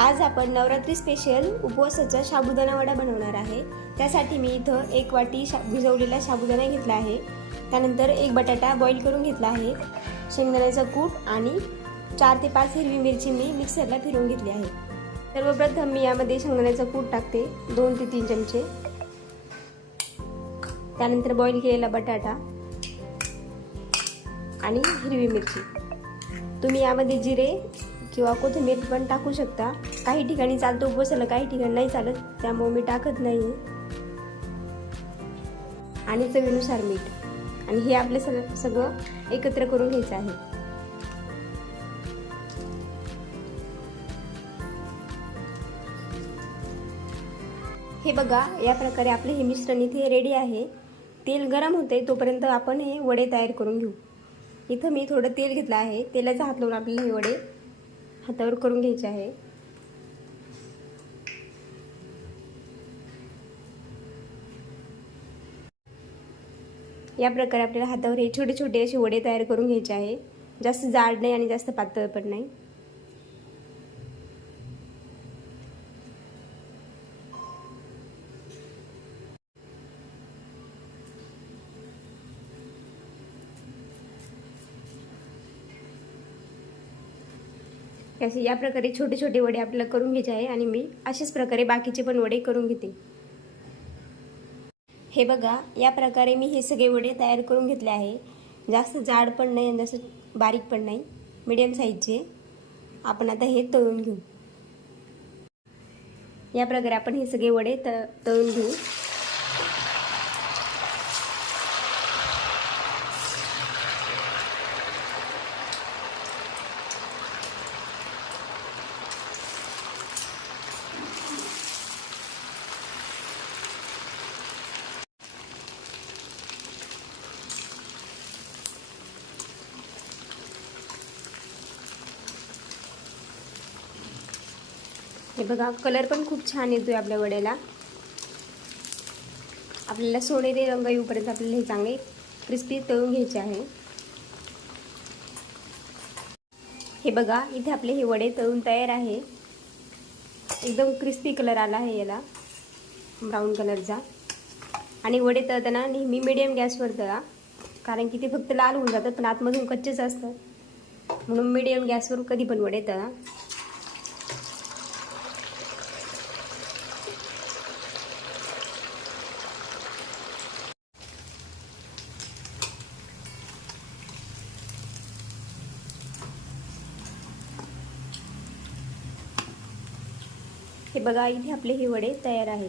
आज आपण नवरात्री स्पेशल उपवासाचा साबुदाणा वडा बनवणार आहे। त्यासाठी मी इथं 1 वाटी भिजवलेला साबुदाणा घेतला आहे। त्यानंतर 1 बटाटा बॉईल करून घेतला आहे। शेंगदाण्याचा कूट आणि 4 ते 5 हिरवी मिरची मी मिक्सरला फिरवून घेतली आहे। सर्वप्रथम मी यामध्ये शेंगदाण्याचा कूट टाकते 2 ते 3 चमचे। त्यानंतर बॉईल केलेला बटाटा आणि हिरवी मिरची। तुम्ही यामध्ये जिरे किंवा कोथिंबीर पण टाकू शकता। काही ठिकाणी चालतो उपवासाला, काही ठिकाणी नाही चालत, त्यामुळे मी टाकत नाही। आणि चवीनुसार मीठ। आणि हे आपले सगळं एकत्र करून घ्यायचं आहे। हे बघा, या प्रकारे आपले हे मिश्रण इथे रेडी आहे। तेल गरम होते तोपर्यंत आपण हे वडे तयार करून घेऊ। इथं मी थोडं तेल घेतलं आहे। तेलाचा हात लावून आपल्याला हे वडे हातावर करून घ्यायचे आहे। या प्रकारे आपल्याला हातावर हे छोटे छोटे असे वडे तयार करून घ्यायचे आहे। जास्त जाड नाही आणि जास्त पातळ पण नाही। असे या प्रकारे छोटे छोटे वडे आपल्याला करून घ्यायचे आहे आणि मी अशाच प्रकारे बाकीचे पण वडे करून घेते। हे बघा, या प्रकारे मी हे सगळे वडे तयार करून घेतले आहे। जास्त जाड पण नाही आणि जास्त बारीक पण नाही, मीडियम साईजचे। आपण आता हे तळून घेऊ। या प्रकारे आपण हे सगळे वडे तळून घेऊ। हे बघा, कलर पण खूप छान येतोय आपल्या वड्याला। आपल्याला सोनेरी रंग येऊपर्यंत आपल्याला हे चांगले क्रिस्पी तळून घ्यायचे आहे। हे बघा, इथे आपले हे वडे तळून तयार आहे। एकदम क्रिस्पी कलर आला आहे याला, ब्राऊन कलरचा। आणि वडे तळताना नेहमी मीडियम गॅसवर तळा, कारण की ते फक्त लाल होऊन जातात पण आतमधून कच्चेच असतात। म्हणून मीडियम गॅसवर कधी पण वडे तळा। हे बघा, इथे आपले हे वडे तयार आहे।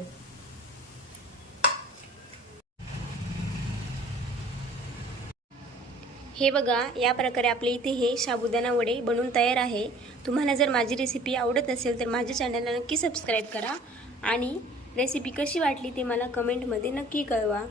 हे बघा, या प्रकारे आपले इथे हे साबुदाणा वडे बनवून तयार आहे। तुम्हाला जर माझी रेसिपी आवडत असेल तर माझ्या चॅनलला नक्की सबस्क्राईब करा आणि रेसिपी कशी वाटली ते मला कमेंटमध्ये नक्की कळवा।